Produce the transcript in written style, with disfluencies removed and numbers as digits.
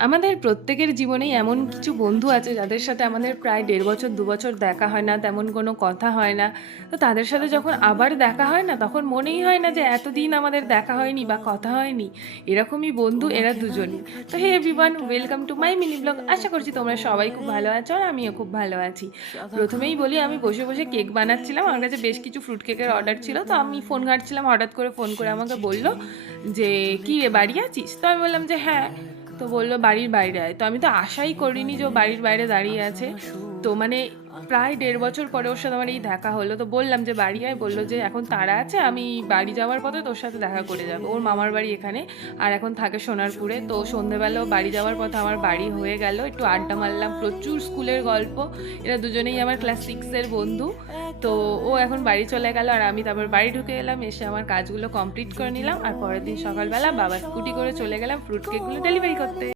আমাদের প্রত্যেকের জীবনেই এমন কিছু বন্ধু আছে যাদের সাথে আমাদের প্রায় ১.৫ বছর ২ বছর দেখা হয় না, তেমন কোনো কথা হয় না। তো তাদের সাথে যখন আবার দেখা হয় না, তখন মনেই হয় না যে এতদিন আমাদের দেখা হয়নি বা কথা হয়নি। এরকমই বন্ধু এরা দুজনই। তো hey everyone, welcome to my mini blog. আশা করছি তোমরা সবাই খুব ভালো আছো আর আমিও খুব ভালো আছি। প্রথমেই বলি, আমি বসে বসে কেক বানাচ্ছিলাম। আমার কাছে বেশ কিছু ফ্রুট কেকের অর্ডার ছিল। তো আমি ফোন ঘাঁটছিলাম, হঠাৎ করে ফোন করে আমাকে বলল যে, "কি রে, বাড়ি আছিস?" তো আমি বললাম যে, "হ্যাঁ।" তো বলল, বাড়ির বাইরে আয়। তো আমি তো আশাই করিনি যে ও বাড়ির বাইরে দাঁড়িয়ে আছে। তো মানে প্রায় ১.৫ বছর পরে ওর সাথে আমার এই দেখা হলো। তো বললাম যে, বাড়ি আয়। বলল যে, এখন তাড়া আছে, আমি বাড়ি যাওয়ার পথে তোর সাথে দেখা করে যাবো। ওর মামার বাড়ি এখানে, আর এখন থাকে সোনারপুরে। তো সন্ধেবেলাও বাড়ি যাওয়ার পথে আমার বাড়ি হয়ে গেল। একটু আড্ডা মারলাম, প্রচুর স্কুলের গল্প। এরা দুজনেই আমার ক্লাস 6 এর বন্ধু। তো ও এখন বাড়ি চলে গেল, আর আমি তারপর বাড়ি ঢুকে এলাম। এসে আমার কাজগুলো কমপ্লিট করে নিলাম, আর পরের দিন সকালবেলা বাবা স্কুটি করে চলে গেলাম ফ্রুট কেকগুলো ডেলিভারি করতে।